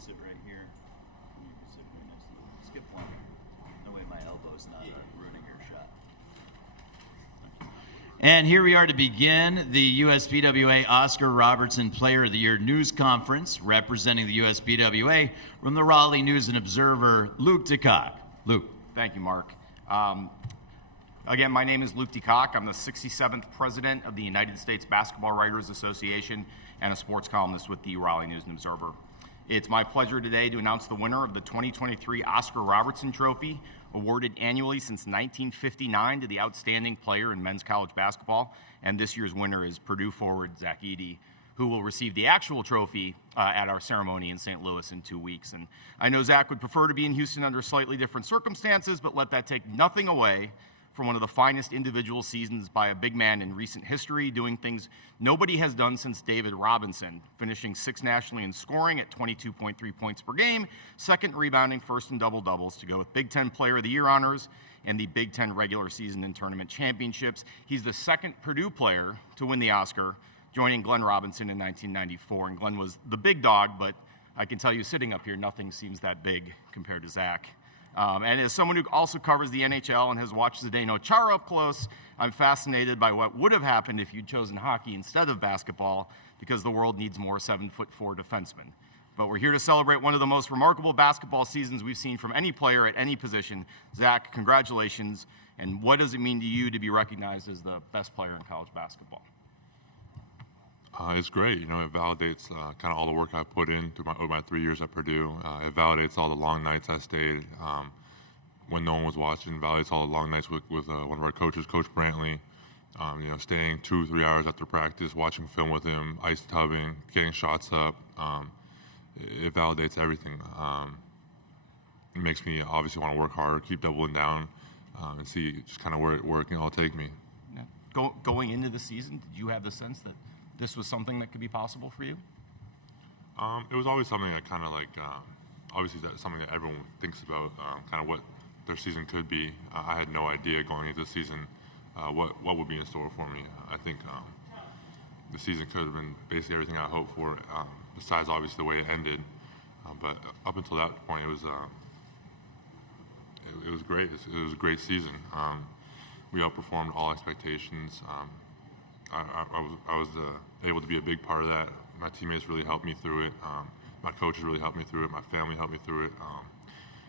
can sit right here. And you can sit right next to me. Skip one. That way my elbow's not ruining your shot. And here we are to begin the USBWA Oscar Robertson Player of the Year News Conference, representing the USBWA from the Raleigh News and Observer, Luke DeCock. Luke. Thank you, Mark. Again, my name is Luke DeCock. I'm the 67th president of the United States Basketball Writers Association and a sports columnist with the Raleigh News and Observer. It's my pleasure today to announce the winner of the 2023 Oscar Robertson Trophy, awarded annually since 1959 to the outstanding player in men's college basketball. And this year's winner is Purdue forward Zach Edey, who will receive the actual trophy at our ceremony in St. Louis in 2 weeks. And I know Zach would prefer to be in Houston under slightly different circumstances, but let that take nothing away from one of the finest individual seasons by a big man in recent history, doing things nobody has done since David Robinson, finishing sixth nationally in scoring at 22.3 points per game, second rebounding, first in double-doubles to go with Big Ten Player of the Year honors and the Big Ten regular season and tournament championships. He's the second Purdue player to win the Oscar, joining Glenn Robinson in 1994. And Glenn was the big dog, but I can tell you sitting up here, nothing seems that big compared to Zach. And as someone who also covers the NHL and has watched Zdeno Chara up close, I'm fascinated by what would have happened if you'd chosen hockey instead of basketball, because the world needs more 7'4" defensemen. But we're here to celebrate one of the most remarkable basketball seasons we've seen from any player at any position. Zach, congratulations. And what does it mean to you to be recognized as the best player in college basketball? It's great. You know, it validates kind of all the work I put in through my 3 years at Purdue. It validates all the long nights I stayed when no one was watching. It validates all the long nights with one of our coaches, Coach Brantley. You know, staying 2-3 hours after practice, watching film with him, ice tubbing, getting shots up. It validates everything. It makes me obviously want to work harder, keep doubling down, and see just kind of where it can all take me. Yeah. Going into the season, did you have the sense that this was something that could be possible for you? It was always something that kind of like, obviously that's something that everyone thinks about, kind of what their season could be. I had no idea going into the season what would be in store for me. I think the season could have been basically everything I hoped for, besides obviously the way it ended. But up until that point, it was great. It was a great season. We outperformed all expectations. I was able to be a big part of that. My teammates really helped me through it. My coaches really helped me through it. My family helped me through it.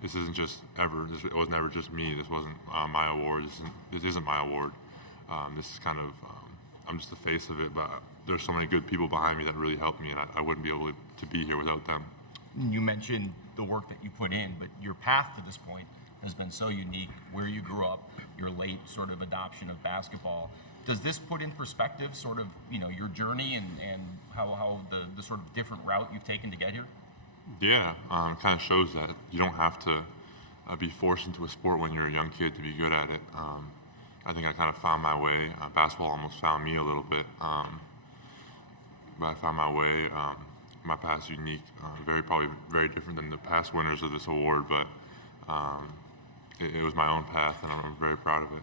This isn't just it was never just me. This wasn't my award. This isn't my award. This is kind of, I'm just the face of it, but there's so many good people behind me that really helped me, and I wouldn't be able to be here without them. You mentioned the work that you put in, but your path to this point has been so unique, where you grew up, your late sort of adoption of basketball. Does this put in perspective sort of, you know, your journey and how the sort of different route you've taken to get here? Yeah, kind of shows that you don't have to be forced into a sport when you're a young kid to be good at it. I think I kind of found my way. Basketball almost found me a little bit, but I found my way. My past is unique, probably very different than the past winners of this award, but it was my own path, and I'm very proud of it.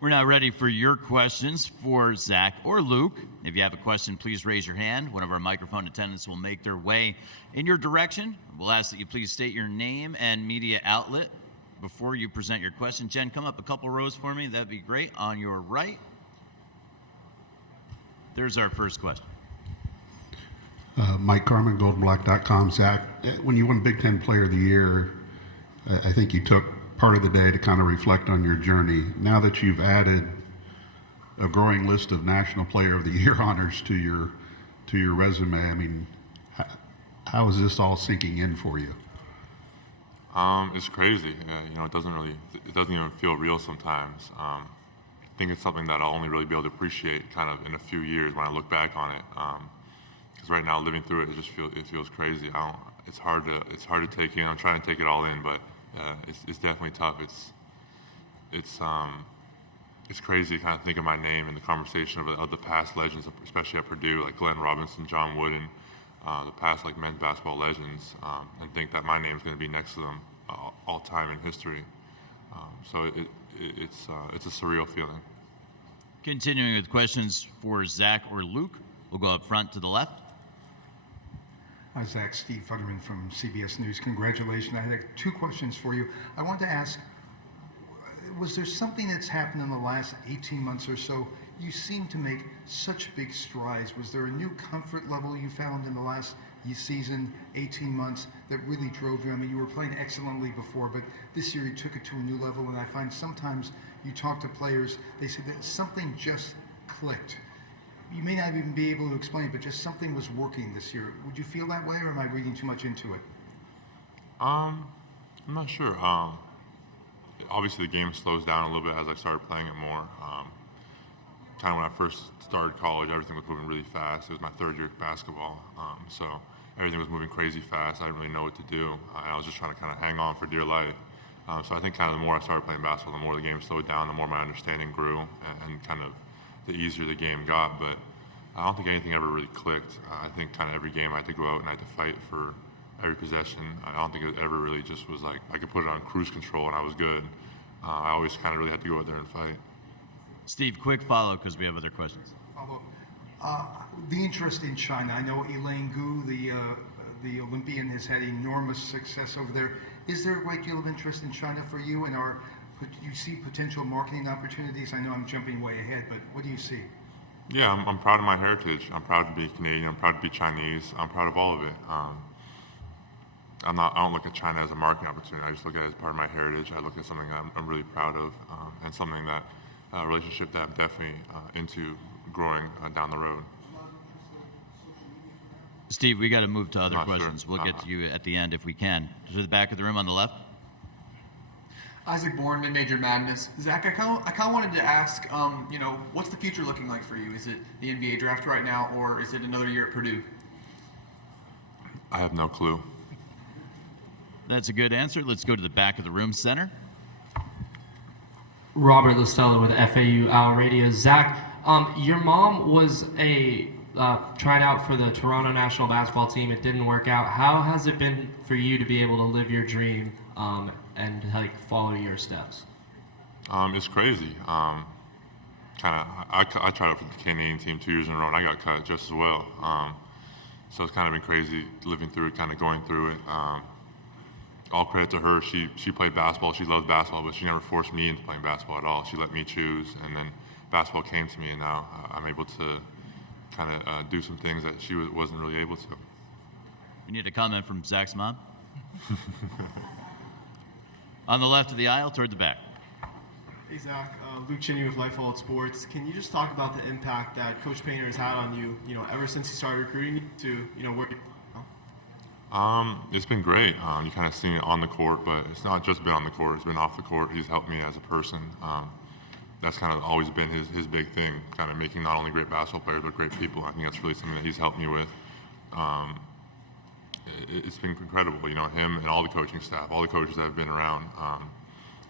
We're now ready for your questions for Zach or Luke. If you have a question, please raise your hand. One of our microphone attendants will make their way in your direction. We'll ask that you please state your name and media outlet before you present your question. Jen, come up a couple rows for me. That'd be great. On your right. There's our first question. Mike Carmen, GoldandBlack.com. Zach, when you won Big Ten Player of the Year, I think you took part of the day to kind of reflect on your journey. Now that you've added a growing list of National Player of the Year honors to your resume, I mean, how is this all sinking in for you? It's crazy. You know, it doesn't even feel real sometimes. I think it's something that I'll only really be able to appreciate kind of in a few years when I look back on it. Because right now, living through it, it feels crazy. It's hard to take in. I'm trying to take it all in, but it's definitely tough. It's crazy to kind of think of my name in the conversation of the past legends, especially at Purdue, like Glenn Robinson, John Wooden, the past like men's basketball legends, and think that my name is going to be next to them all time in history. So it's a surreal feeling. Continuing with questions for Zach or Luke, we'll go up front to the left. Hi, Zach. Steve Futterman from CBS News. Congratulations. I had two questions for you. I wanted to ask, was there something that's happened in the last 18 months or so? You seem to make such big strides. Was there a new comfort level you found in the last season, 18 months, that really drove you? I mean, you were playing excellently before, but this year you took it to a new level, and I find sometimes you talk to players, they say that something just clicked. You may not even be able to explain it, but just something was working this year. Would you feel that way, or am I reading too much into it? I'm not sure. Obviously, the game slows down a little bit as I started playing it more. Kind of when I first started college, everything was moving really fast. It was my third year of basketball, so everything was moving crazy fast. I didn't really know what to do, and I was just trying to kind of hang on for dear life. So I think kind of the more I started playing basketball, the more the game slowed down, the more my understanding grew, and kind of the easier the game got. But I don't think anything ever really clicked. I think kind of every game I had to go out and I had to fight for every possession. I don't think it ever really just was like I could put it on cruise control and I was good. I always kind of really had to go out there and fight. Steve, quick follow because we have other questions. The interest in China. I know Elaine Gu, the Olympian, has had enormous success over there. Is there a great deal of interest in China for you, and you see potential marketing opportunities? I know I'm jumping way ahead, but what do you see? Yeah, I'm proud of my heritage. I'm proud to be Canadian. I'm proud to be Chinese. I'm proud of all of it. I don't look at China as a marketing opportunity. I just look at it as part of my heritage. I look at something that I'm really proud of, and something that a relationship that I'm definitely into growing down the road. Steve, we got to move to other Not questions. sure. We'll get to you at the end if we can. To the back of the room on the left. Isaac Bourne, Mid-Major Madness. Zach, I kind of wanted to ask, what's the future looking like for you? Is it the NBA draft right now, or is it another year at Purdue? I have no clue. That's a good answer. Let's go to the back of the room center. Robert Listella with FAU Owl Radio. Zach, your mom was tried out for the Toronto national basketball team. It didn't work out. How has it been for you to be able to live your dream and follow your steps? It's crazy. I tried out for the Canadian team 2 years in a row, and I got cut just as well. So it's kind of been crazy living through it, kind of going through it. All credit to her. She played basketball. She loved basketball, but she never forced me into playing basketball at all. She let me choose, and then basketball came to me, and now I'm able to kind of do some things that she wasn't really able to. We need a comment from Zach's mom. On the left of the aisle, toward the back. Hey Zach, Luke Chinney with Life All Sports. Can you just talk about the impact that Coach Painter has had on you, ever since he started recruiting you to, where you It's been great. You kind of seen it on the court, but it's not just been on the court. It's been off the court. He's helped me as a person. That's kind of always been his big thing, kind of making not only great basketball players, but great people. I think that's really something that he's helped me with. It's been incredible, him and all the coaching staff, all the coaches that have been around.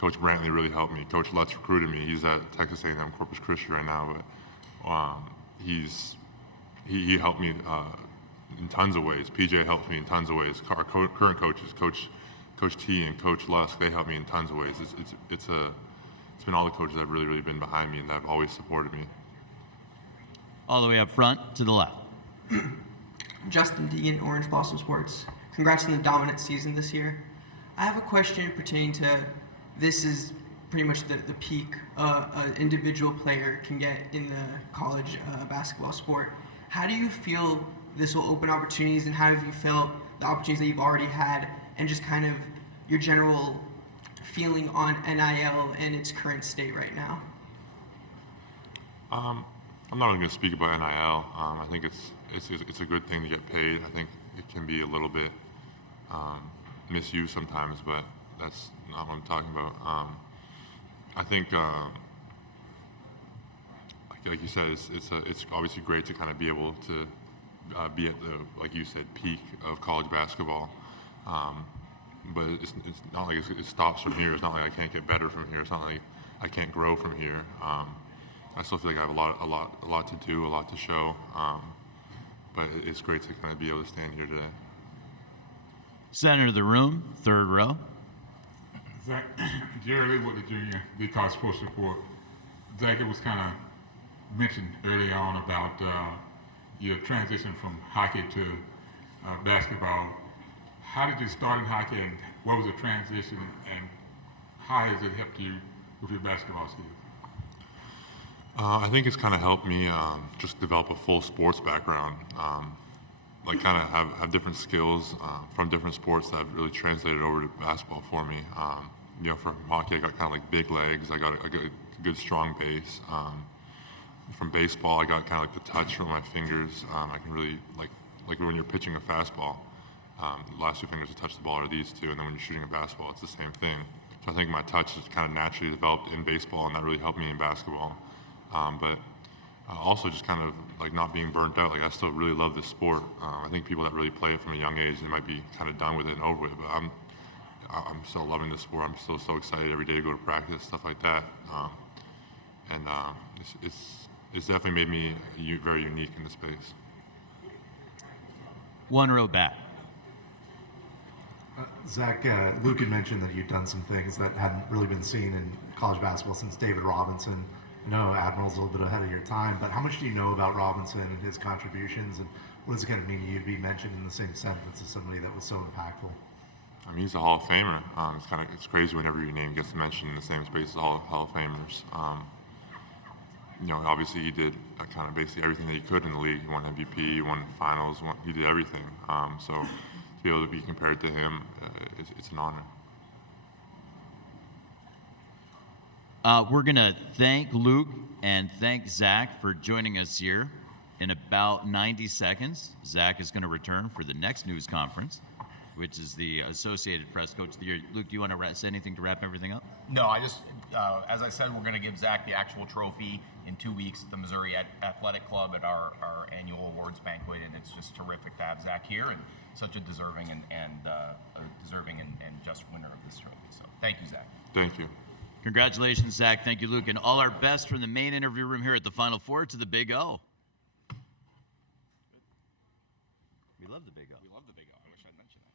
Coach Brantley really helped me. Coach Lutz recruited me. He's at Texas A&M Corpus Christi right now, but he helped me in tons of ways. PJ helped me in tons of ways. Our current coaches, Coach T and Coach Lusk, they helped me in tons of ways. It's been all the coaches that have really, really been behind me and that have always supported me. All the way up front to the left. Justin Deegan, Orange Blossom Sports. Congrats on the dominant season this year. I have a question pertaining to this is pretty much the peak an individual player can get in the college basketball sport. How do you feel this will open opportunities, and how have you felt the opportunities that you've already had, and just kind of your general feeling on NIL and its current state right now? I'm not really going to speak about NIL. I think it's a good thing to get paid. I think it can be a little bit misused sometimes, but that's not what I'm talking about. I think, like you said, it's obviously great to kind of be able to be at the, like you said, peak of college basketball. But it's not like it stops from here. It's not like I can't get better from here. It's not like I can't grow from here. I still feel like I have a lot to do, a lot to show. But it's great to kind of be able to stand here today. Center of the room, third row. Zach, Jerry Lee with the Junior, the College Sports Report. Zach, it was kind of mentioned early on about your transition from hockey to basketball. How did you start in hockey, and what was the transition, and how has it helped you with your basketball skills? I think it's kind of helped me just develop a full sports background. Like kind of have different skills from different sports that have really translated over to basketball for me. You know, from hockey, I got kind of like big legs. I got a good strong base. From baseball, I got kind of like the touch from my fingers. I can really like when you're pitching a fastball, the last two fingers to touch the ball are these two, and then when you're shooting a basketball, it's the same thing. So I think my touch is kind of naturally developed in baseball, and that really helped me in basketball. But also just kind of like not being burnt out. Like I still really love this sport. I think people that really play it from a young age, they might be kind of done with it and over with. But I'm still loving this sport. I'm still so excited every day to go to practice, stuff like that. It's definitely made me very unique in the space. One row back. Zach, Luke had mentioned that you'd done some things that hadn't really been seen in college basketball since David Robinson. I know Admiral's a little bit ahead of your time, but how much do you know about Robinson and his contributions, and what does it kind of mean to you to be mentioned in the same sentence as somebody that was so impactful? I mean, he's a Hall of Famer. It's crazy whenever your name gets mentioned in the same space as Hall of Famers. You know, obviously he did kind of basically everything that he could in the league. He won MVP, he won finals, he did everything. So to be able to be compared to him, it's an honor. We're going to thank Luke and thank Zach for joining us here. In about 90 seconds, Zach is going to return for the next news conference, which is the Associated Press Coach of the Year. Luke, do you want to say anything to wrap everything up? No, I just, as I said, we're going to give Zach the actual trophy in 2 weeks at the Missouri Athletic Club at our annual awards banquet, and it's just terrific to have Zach here and such a deserving and just winner of this trophy. So thank you, Zach. Thank you. Congratulations, Zach. Thank you, Luke. And all our best from the main interview room here at the Final Four to the Big O. We love the Big O. We love the Big O. I wish I'd mentioned that.